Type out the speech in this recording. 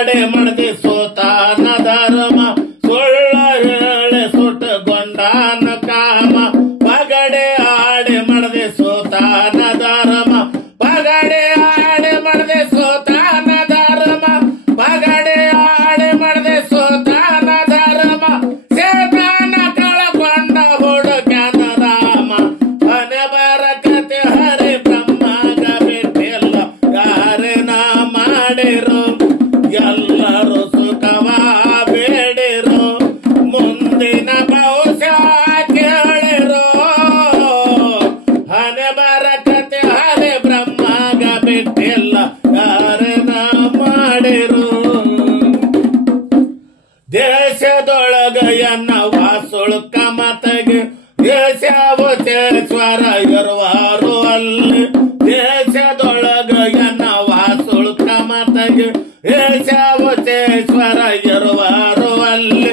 ಆಡೆ ಮಾಡದೆ ಸೋತಾನ ಧರ್ಮ ಸುಳ್ಳ ಹೇಳೆ ಸುಟ್ಟುಕೊಂಡಾನ ಕಾಮ ಪಗಡೆ ಆಡೆ ಮಾಡದೆ ಸೋತಾನ ಧರ್ಮ ಪಗಡೆ ಆಡೆ ಮಾಡದೆ ಸೋತಾನ ಧರ್ಮ ಪಗಡೆ ಆಡೆ ಮಾಡದೆ ಸೋತಾನ ಧರ್ಮ ಸೇತಾನ ಕಳಕೊಂಡ ಹುಡುಗನ ರಾಮ ಮನೆ ಬರಕತೆ ಹರಿ ಬ್ರಹ್ಮಗ ಬಿಟ್ಟಿಲ್ಲ ಯಾರೇನ ಮಾಡಿರು ಎಲ್ಲರೂ ಸುಖವ ಬೇಡಿರು ಮುಂದಿನ ಭವಿಷ್ಯ ಕೇಳಿರು ಹನೆ ಬರಕತೆ ಹರಿ ಬ್ರಹ್ಮಗ ಬಿಟ್ಟಿಲ್ಲ ಯಾರೇನ ಮಾಡಿರು ದೇಶದೊಳಗ ಎನ್ನ ವಾಸುಳ್ಕ ಮತಗೆ ದೇಶಾವಚೇಶ್ವರ ಇರುವಾರು ಅಲ್ಲಿ ದೇಶದೊಳಗ ಎನ್ನ ವಾಸುಳ್ಕ ಮತಗೆ ದೇಶಾವಚೇಶ್ವರ ಇರುವಾರು ಅಲ್ಲಿ